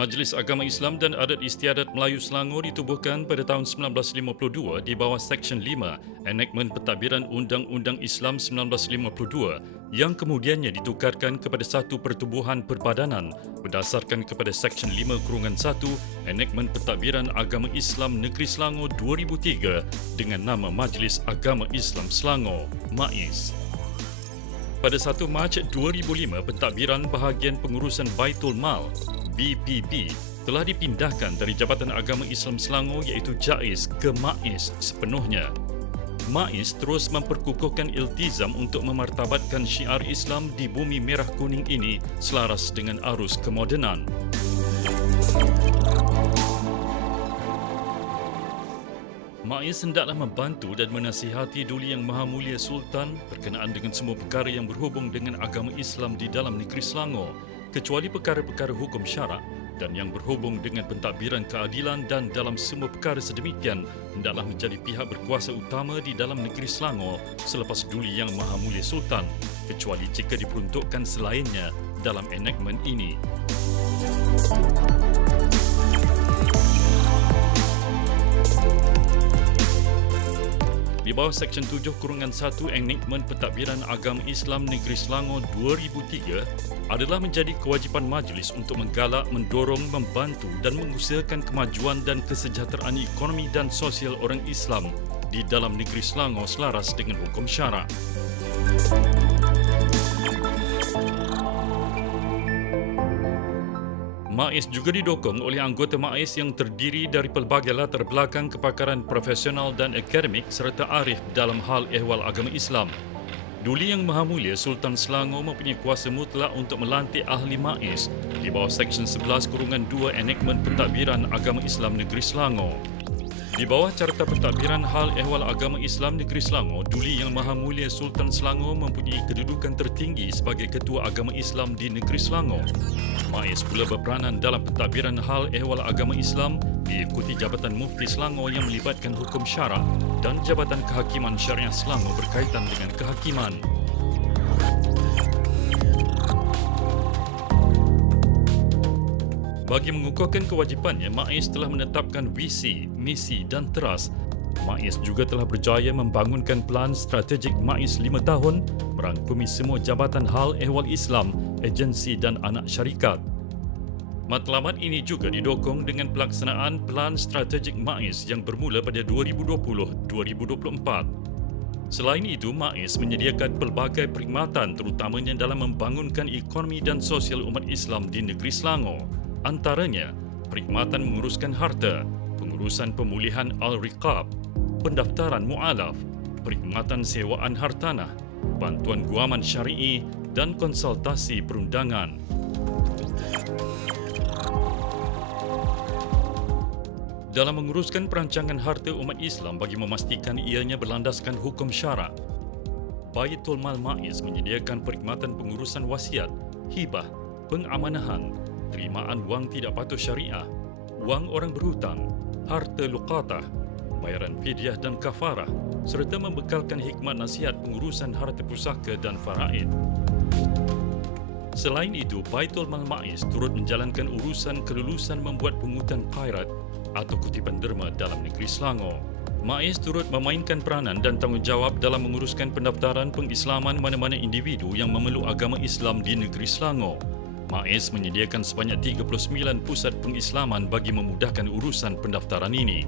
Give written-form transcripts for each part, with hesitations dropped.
Majlis Agama Islam dan Adat Istiadat Melayu Selangor ditubuhkan pada tahun 1952 di bawah Seksyen 5 Enakmen Pentadbiran Undang-Undang Islam 1952 yang kemudiannya ditukarkan kepada satu pertubuhan perbadanan berdasarkan kepada Seksyen 5-1 Enakmen Pentadbiran Agama Islam Negeri Selangor 2003 dengan nama Majlis Agama Islam Selangor, MAIS. Pada 1 Mac 2005, pentadbiran bahagian pengurusan Baitul Mal BPB telah dipindahkan dari Jabatan Agama Islam Selangor iaitu JAIS ke MAIS sepenuhnya. MAIS terus memperkukuhkan iltizam untuk memartabatkan syiar Islam di bumi merah kuning ini selaras dengan arus kemodenan. MAIS hendaklah membantu dan menasihati Duli Yang Maha Mulia Sultan berkenaan dengan semua perkara yang berhubung dengan agama Islam di dalam negeri Selangor, kecuali perkara-perkara hukum syarak dan yang berhubung dengan pentadbiran keadilan, dan dalam semua perkara sedemikian hendaklah menjadi pihak berkuasa utama di dalam negeri Selangor selepas Duli Yang Maha Mulia Sultan, kecuali jika diperuntukkan selainnya dalam enakmen ini. Di bawah Seksyen 7-1 Enakmen Pentadbiran Agama Islam Negeri Selangor 2003 adalah menjadi kewajipan majlis untuk menggalak, mendorong, membantu dan mengusahakan kemajuan dan kesejahteraan ekonomi dan sosial orang Islam di dalam negeri Selangor selaras dengan hukum syarak. MAIS juga didokong oleh anggota MAIS yang terdiri dari pelbagai latar belakang kepakaran profesional dan akademik serta arif dalam hal ehwal agama Islam. Duli Yang Maha Mulia Sultan Selangor mempunyai kuasa mutlak untuk melantik ahli MAIS di bawah Seksyen 11-2 Enakmen Pentadbiran Agama Islam Negeri Selangor. Di bawah Carta Pentadbiran Hal Ehwal Agama Islam Negeri Selangor, Duli Yang Maha Mulia Sultan Selangor mempunyai kedudukan tertinggi sebagai Ketua Agama Islam di Negeri Selangor. MAIS pula berperanan dalam pentadbiran hal ehwal agama Islam diikuti Jabatan Mufti Selangor yang melibatkan hukum syarak dan Jabatan Kehakiman Syariah Selangor berkaitan dengan kehakiman. Bagi mengukuhkan kewajipannya, MAIS telah menetapkan visi, misi dan teras. MAIS juga telah berjaya membangunkan pelan strategik MAIS 5 tahun merangkumi semua jabatan hal ehwal Islam, agensi dan anak syarikat. Matlamat ini juga didokong dengan pelaksanaan pelan strategik MAIS yang bermula pada 2020-2024. Selain itu, MAIS menyediakan pelbagai perkhidmatan terutamanya dalam membangunkan ekonomi dan sosial umat Islam di negeri Selangor. Antaranya, perkhidmatan menguruskan harta, pengurusan pemulihan al-riqab, pendaftaran mu'alaf, perkhidmatan sewaan hartanah, bantuan guaman syari'i dan konsultasi perundangan. Dalam menguruskan perancangan harta umat Islam bagi memastikan ianya berlandaskan hukum syarak, Baitul Mal MAIS menyediakan perkhidmatan pengurusan wasiat, hibah, pengamanahan, terimaan wang tidak patuh syariah, wang orang berhutang, harta luqatah, bayaran fidyah dan kafarah, serta membekalkan hikmat nasihat pengurusan harta pusaka dan faraid. Selain itu, Baitul Mal MAIS turut menjalankan urusan kelulusan membuat pungutan khairat atau kutipan derma dalam negeri Selangor. MAIS turut memainkan peranan dan tanggungjawab dalam menguruskan pendaftaran pengislaman mana-mana individu yang memeluk agama Islam di negeri Selangor. MAIS menyediakan sebanyak 39 pusat pengislaman bagi memudahkan urusan pendaftaran ini.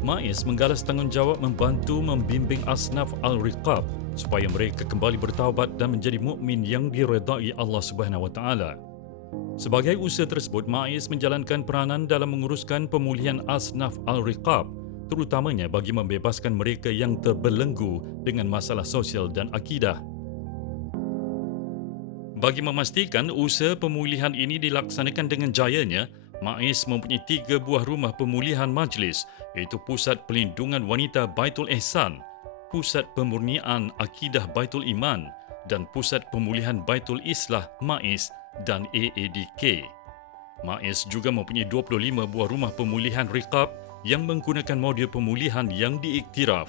MAIS menggalas tanggungjawab membantu membimbing asnaf al-riqab supaya mereka kembali bertaubat dan menjadi mukmin yang diredai Allah Subhanahu Wa Taala. Sebagai usaha tersebut, MAIS menjalankan peranan dalam menguruskan pemulihan asnaf al-riqab, terutamanya bagi membebaskan mereka yang terbelenggu dengan masalah sosial dan akidah. Bagi memastikan usaha pemulihan ini dilaksanakan dengan jayanya, MAIS mempunyai 3 buah rumah pemulihan majlis, iaitu Pusat Pelindungan Wanita Baitul Ihsan, Pusat Pemurnian Akidah Baitul Iman dan Pusat Pemulihan Baitul Islah MAIS dan AADK. MAIS juga mempunyai 25 buah rumah pemulihan riqab yang menggunakan modul pemulihan yang diiktiraf.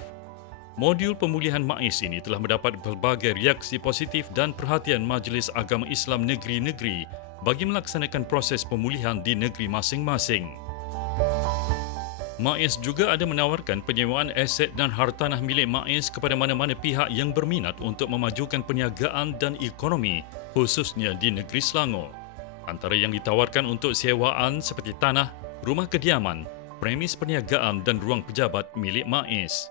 Modul pemulihan MAIS ini telah mendapat pelbagai reaksi positif dan perhatian Majlis Agama Islam negeri-negeri bagi melaksanakan proses pemulihan di negeri masing-masing. MAIS juga ada menawarkan penyewaan aset dan hartanah milik MAIS kepada mana-mana pihak yang berminat untuk memajukan perniagaan dan ekonomi, khususnya di negeri Selangor. Antara yang ditawarkan untuk sewaan seperti tanah, rumah kediaman, premis perniagaan dan ruang pejabat milik MAIS.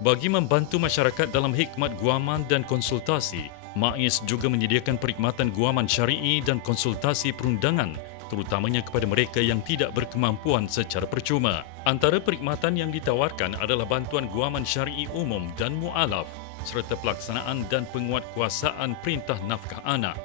Bagi membantu masyarakat dalam khidmat guaman dan konsultasi, MAIS juga menyediakan perkhidmatan guaman syar'i dan konsultasi perundangan, terutamanya kepada mereka yang tidak berkemampuan secara percuma. Antara perkhidmatan yang ditawarkan adalah bantuan guaman syar'i umum dan mu'alaf, serta pelaksanaan dan penguatkuasaan perintah nafkah anak.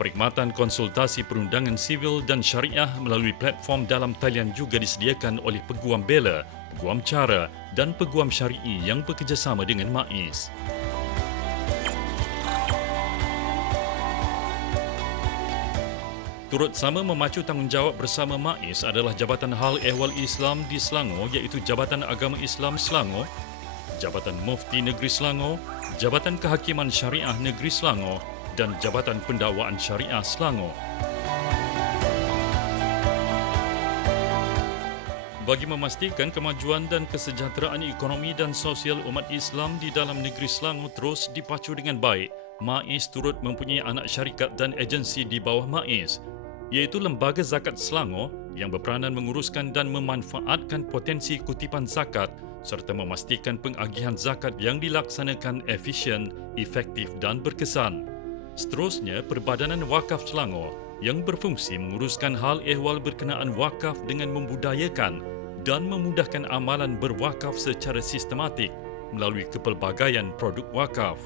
Perkhidmatan konsultasi perundangan sivil dan syariah melalui platform dalam talian juga disediakan oleh peguam bela, peguam cara dan peguam syar'i yang bekerjasama dengan MAIS. Turut sama memacu tanggungjawab bersama MAIS adalah Jabatan Hal Ehwal Islam di Selangor iaitu Jabatan Agama Islam Selangor, Jabatan Mufti Negeri Selangor, Jabatan Kehakiman Syariah Negeri Selangor dan Jabatan Pendakwaan Syariah Selangor. Bagi memastikan kemajuan dan kesejahteraan ekonomi dan sosial umat Islam di dalam negeri Selangor terus dipacu dengan baik, MAIS turut mempunyai anak syarikat dan agensi di bawah MAIS, iaitu Lembaga Zakat Selangor yang berperanan menguruskan dan memanfaatkan potensi kutipan zakat serta memastikan pengagihan zakat yang dilaksanakan efisien, efektif dan berkesan. Seterusnya, Perbadanan Wakaf Selangor yang berfungsi menguruskan hal ehwal berkenaan wakaf dengan membudayakan dan memudahkan amalan berwakaf secara sistematik melalui kepelbagaian produk wakaf.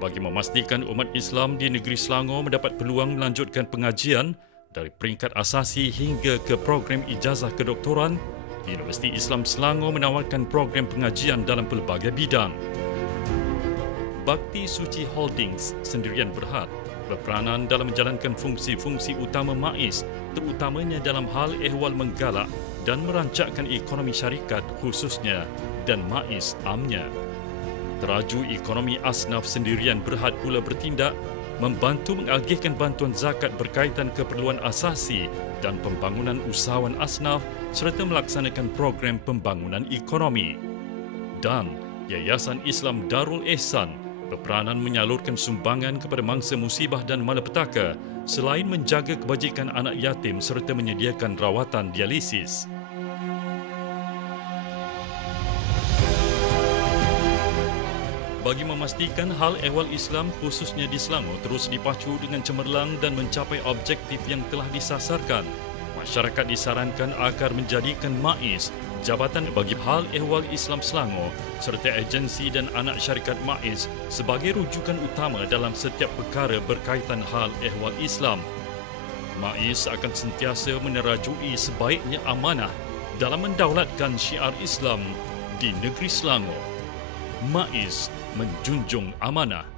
Bagi memastikan umat Islam di negeri Selangor mendapat peluang melanjutkan pengajian dari peringkat asasi hingga ke program ijazah kedoktoran, Universiti Islam Selangor menawarkan program pengajian dalam pelbagai bidang. Bakti Suci Holdings Sendirian Berhad berperanan dalam menjalankan fungsi-fungsi utama MAIS, terutamanya dalam hal ehwal menggalak dan merancangkan ekonomi syarikat khususnya dan MAIS amnya. Teraju Ekonomi Asnaf Sendirian Berhad pula bertindak membantu mengagihkan bantuan zakat berkaitan keperluan asasi dan pembangunan usahawan asnaf serta melaksanakan program pembangunan ekonomi. Dan Yayasan Islam Darul Ehsan berperanan menyalurkan sumbangan kepada mangsa musibah dan malapetaka selain menjaga kebajikan anak yatim serta menyediakan rawatan dialisis. Bagi memastikan hal ehwal Islam khususnya di Selangor terus dipacu dengan cemerlang dan mencapai objektif yang telah disasarkan, masyarakat disarankan agar menjadikan MAIS, Jabatan bagi Hal Ehwal Islam Selangor serta agensi dan anak syarikat MAIS sebagai rujukan utama dalam setiap perkara berkaitan hal ehwal Islam. MAIS akan sentiasa menerajui sebaiknya amanah dalam mendaulatkan syiar Islam di negeri Selangor. MAIS menjunjung amanah.